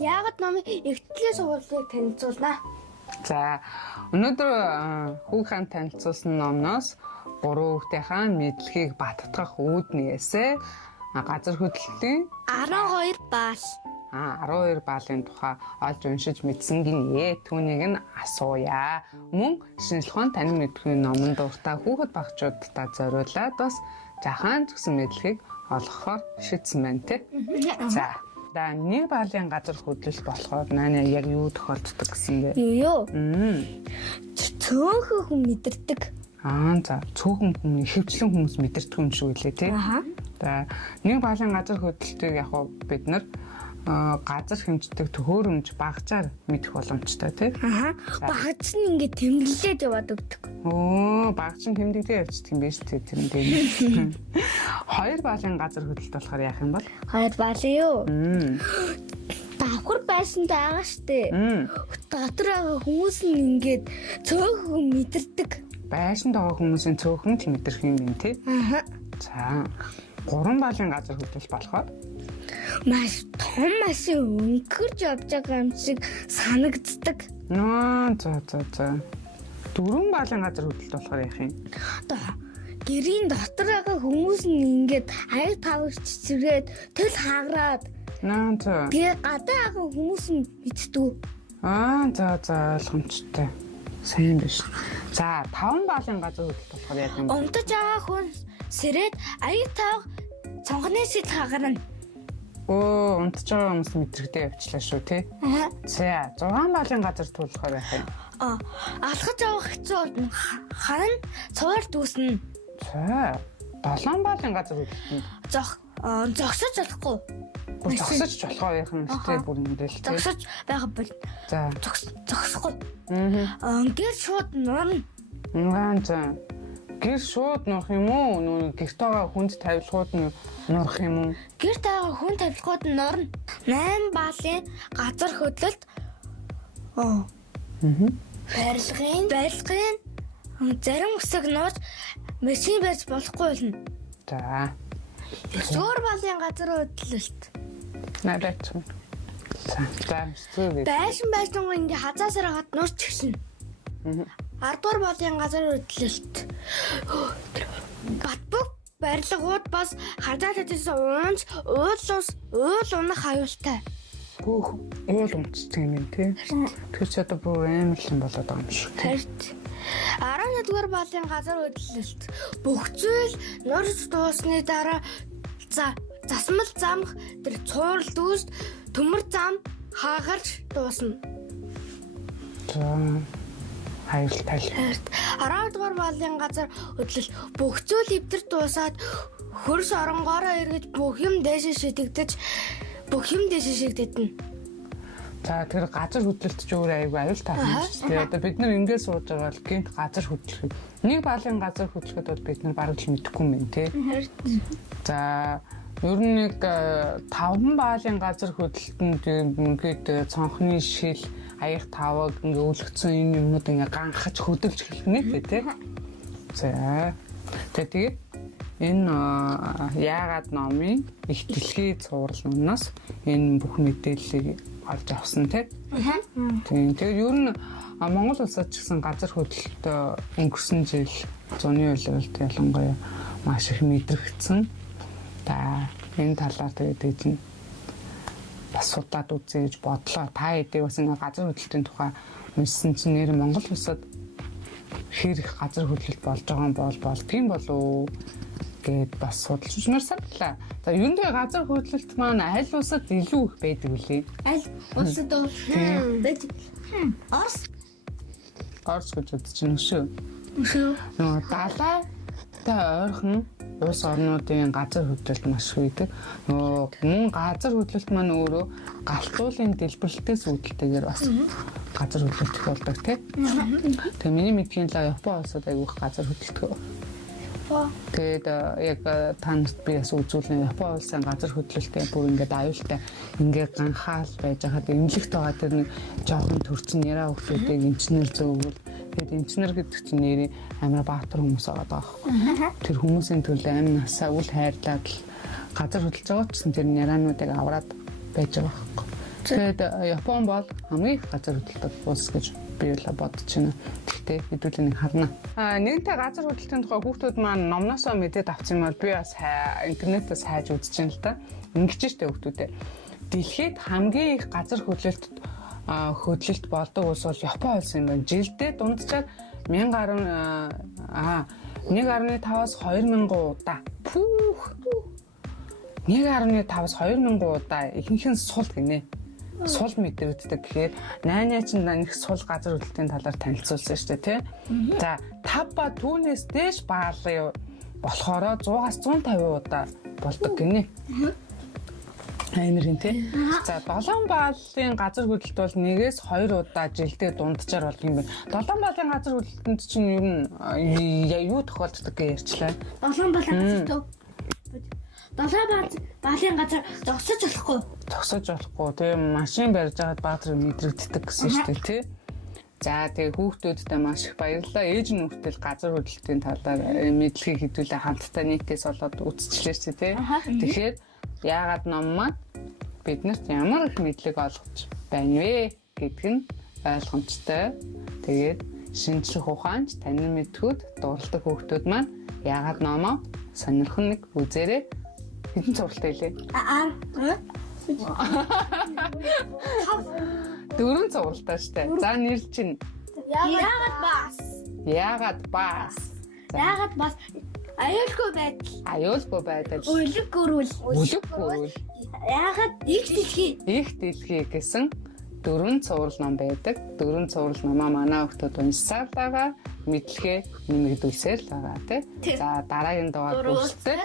Яагаад намайг эгтгэлийн сургуулийг танилцуулнаа? За өнөөдөр хүүхэн танилцуулсан номноос 3 хүүхдийнхээ мэдлэгийг баттгах үүднээс газар хөдлөлийн 12 баал. 12 баалын тухай олж уншиж мэдсэн гинэ. Түүнийг нь асууя. Мөн шинжлэх ухааны танин мэдлэгийн номон дуртай хүүхэд багчуудтай зориулаад бас жахан зүгсэн мэдлэгийг олгохоор шийдсэн байна те. За. Да 1 баалын газар хөдлөлт болохоор наана яг юу тохиолддог гэсэн бэ? Юу? Цөөхөн хүн мэдэрдэг. За цөөхөн хүн ихэвчлэн хүмүүс мэдэрдэг юм шиг үлээ тий. За 1 баалын газар хөдлөлтийг яг бид нар газар хэмждэг төхөөрөмж багцаар мэдэх боломжтой тий. Багц нь ингээд тэмдэглээд яваад өгдөг. Багц нь тэмдэглээд явчихдаг юм биш тий тэмдэглээ. 2 баалын газар хөдлөлт болохоор яах юм бол? 2 баалын юу? Давхар байсан даа штэ. Дотор байгаа хүмүүс нь ингээд цөөхөн мэдэрдэг. Байшин байгаа хүмүүсийн цөөхөн ч мэдэрх юм байна тий. За 3 баалын газар хөдлөлт болохоор маш том машин өнгөрч явж байгаа юм шиг санагддаг. За. 4 баалын газар хөдлөлт болохоор яах юм? Гэрийн дотор байгаа хүмүүс нь ингээд аяг тавж чичрээд тэл хааграад. Тэгээ гадаа байгаа хүмүүс нь мэддэг. За ойлгомжтой. Сайн биш. За 5 баалын газар хөдлөлт болохоор яах юм? Унтаж байгаа хүн сэрээд аяг тавг цонхны шил хаагарна. Унтаж байгаа хүмүүс мэдрэгдээ явчлаа шүү тий. За 6 баалын газар төлөхөөр яах юм? Алхаж явах хэцүү болно. Харин цуваар дүүснэ. За 7 баалын газар хөдлөлт. Зогсож болохгүй. Зогсож болохоо яах юм тий бүр мэдээлэл тий. Зогсож байгаа бол. За зогсохгүй. Гэр шууд нурна. За гэр шууд нурах юм уу? Нүг гэрт байгаа хүнд тавилгууд нь нурах юм уу? Гэрт байгаа хүн тавилгууд нь нурна. 8 баалын газар хөдлөлт. Барилгын зарим хэсэг нууж машин байж болохгүй болно. За 4 баалын газар хөдлөлт. Надад ч. За зүг. Байшин ингээ хазаасаар хат нурч гисэн. 10 дугаар баалын газар хөдлөлт. Батбог барилгууд бас хазаалт хийсэн уунч уул унах аюултай. Уул унцдаг юм тий. Тэр ч одоо бүр амар юм болоод байгаа юм шиг. 11 дугаар баалын газар хөдлөлт. Бүх зүйл нурж дуусны дараа засмал замх тэр цуурал дүүст төмөр зам хаагарч дуусна. Хайртай. 10 дугаар баалын газар хөдлөлт. Бүх зүйл эвдэр дуусаад хөрс оронгоороо эргэж бүх юм дээшээ шигдэнэ. За тэр газар хөдлөлт ч өөр аюул аюултай юм шүү дээ. Одоо бид нар ингээд сууж байгаа бол гинт газар хөдлөхөд 1 баалын газар хөдлөхөд бол бид нар бараг л мэдэхгүй юм байна тий. За ер нь нэг 5 баалын газар хөдлөлтөнд ингээд цонхны шил аяг таваг ингээ өлгцэн энэ юмнууд ингээ ганхаж хөдөлж хэлэх нэ тий. За тэгээд энэ яагаад номын их дэлхий цуврал номноос энэ бүх мэдээллийг олж авсан тий. Тэгээд ер нь Монгол улсад ч гэсэн газар хөдлөлт өнгөрсөн жил зуны үйлрэлт ялангуяа маш их мэдрэгдсэн. Энэ талаар тэгээд энэ бас судаад үзье гэж бодлоо. Та хэдий бас энэ газар хөдлөлтийн тухай мэдсэн чинь нэр Монгол улсад хэр их газар хөдлөлт болж байгаа юм бол тийм болов гэд бас судалж үзмээр санагдлаа. За ер нь газар хөдлөлт маань аль улсад илүү их байдаг үлээ? Аль улсад байдаг? Орос гэж бодож байна шүү. Нөгөө далайтай ойрхон улс орнуудын газар хөдлөлт маш их байдаг. Нөгөө газар хөдлөлт маань өөрөө галтуулын дэлбэрэлтээс үүдэлтэйгээр бас газар хөдлөлт болдог тийм. Тэгээ миний мэдхийн л Япон улсад айгүйх газар хөдлөлт. Тэгээд яг танд би бас үзүүлнэ Япон улсын газар хөдлөлтийн бүр ингээд аюултай ингээд ганхаал байж хаад эмнэлэгт байгаа тэр нэг жоохон төрчин яраа хүмүүсийг инженер зөвгөл тэгээд инженер гэдэг чинь нэрийн амар баатар хүмүүс байгаа даа. Тэр хүмүүсийн төлөө амин насаа үл хайрлаад газар хөдлөж байгаа ч гэсэн тэр няраануудыг аваад байж байгаа байхгүй. Тэгээд Япон бол хамгийн их газар хөдлөлтөд улс гэж би л бодож байна. Гэхдээ хэдүүлээ нэг харна. Нэгэнтээ газар хөдлөлтийн тухай хүүхдүүд маань номноосоо мэдээд авсан юм бол би бас интернетээс хайж үзэж байна л да. Ингэж штэ хүүхдүүдээ. Дэлхийд хамгийн их газар хөдлөлт болдог улс бол Япон улс юм байна. Жилдээ дунджаар 1.5-аас 2,000 удаа. Пүүх. 1.5-аас 2,000 удаа ихэнх нь сул гинэ. Сул мэдрэгддэг гэхээр 8-аа чинь их сул газар хөдлөлтийн талаар танилцуулсан шүү дээ, тий. За 5 ба түүнээс дээш баалын болохоор 100-аас 150 удаа болдог гинэ. Амирын тий. За 7 баалын газар хөдлөлт бол 1-ээс 2 удаа жилдээ дунджаар болдог юм байна. 7 баалын газар хөдлөлтөнд чинь ер нь юу тохиолддог гэж ярьчлаа. 7 баалын газар 7 баалын газар зогсож болохгүй. Зогсож болохгүй. Тэгээ машин барьж байгаад баатар мэдрэгддэг гэсэн шүү дээ, тий. За тэгээ хүүхдүүдтэй маш их баярлалаа. Ээж нь хүүхдэл газар хөдлөлтийн талаар мэдлэгийг хэдүүлээ хамтдаа нийтээс болоод үзчихлээ шүү дээ, тий. Тэгэхээр яагаад ном маань биднэрт ямар их мэдлэг олгож байна вэ гэдг нь ойлгомжтой. Тэгээд шинжлэх ухаанч танин мэдхүүд дурладаг хүүхдүүд маань яагаад номоо сонирхон нэг үзээрэй. Хэдэн зуралтай илээ? 4 зуралтай штэ. За нэрлж чинь. Яагаад бас? Аюулгүй байдал. Үлэг гөрүүл. Яагаад их дэлхий гэсэн 4 цуврал ном байдаг. 4 цуврал номоо манай хүүхдүүд уншсаар байгаа. Мэдлэгээ нэмэгдүүлсээр л байгаа тий. За дараагийн дугаар бүртэл